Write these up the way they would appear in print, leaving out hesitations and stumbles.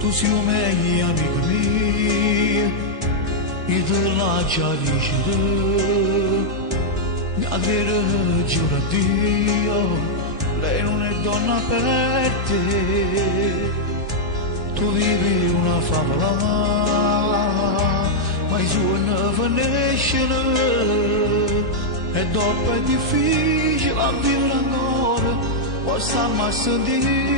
Tu sei o mio amico mio, e te la chiarisce, mi avere giuro a Dio, lei non è donna per te. Tu vivi una favola, ma i suoi non finiscono, e dopo è difficile a vivere ancora, poi sta mai sentire.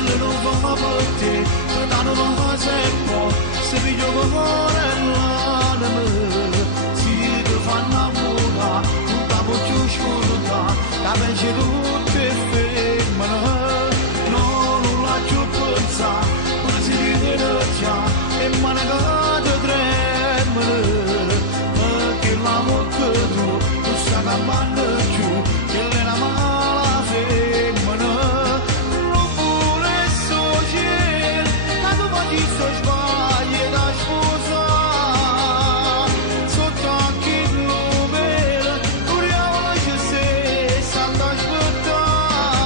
Che non va per te, che non va sempre, se mi gioco cuore l'anima, si ti fanno amore, non ti voglio scordare, la pensi tutte femmine, non la più pensare, ma si ride già, e manacate tremere, perché l'amore che tu, non sta campando più, che lei è una mala femmina. Sto sbagli da sposare, sotto anche il numero, curiamo ci stessa da aspettare,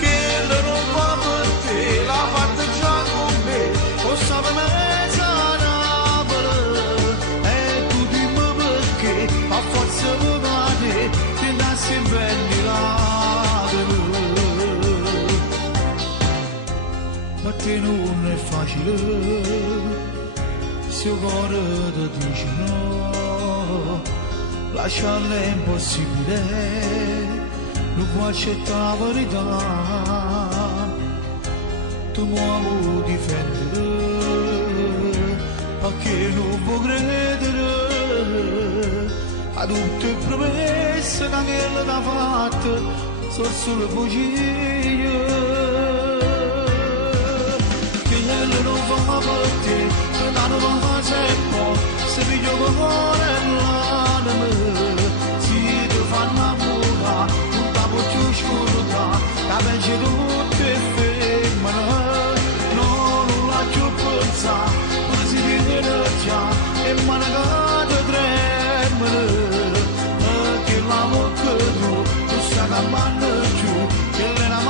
che non va per te, la parte già con me, o sape mezza Napoli, e tu dimmi perché, a forza di male, ti nassi belli lacrime. Per te non è facile, se il cuore ti dice no, lasciarla è impossibile, non può accettare la verità, tu muovo difendere, perché non può credere a tutte le promesse che anche l'ha fatte, sono solo bugie. Non va per te, che non va sempre, se mi gioco cuore l'anima, si ti fanno amore, non ti voglio scordare, la pensi tutte femmine, non la più pensare, ma si ride già, e manacate tremere, perché l'amore che tu, non sta campando più, che lei è una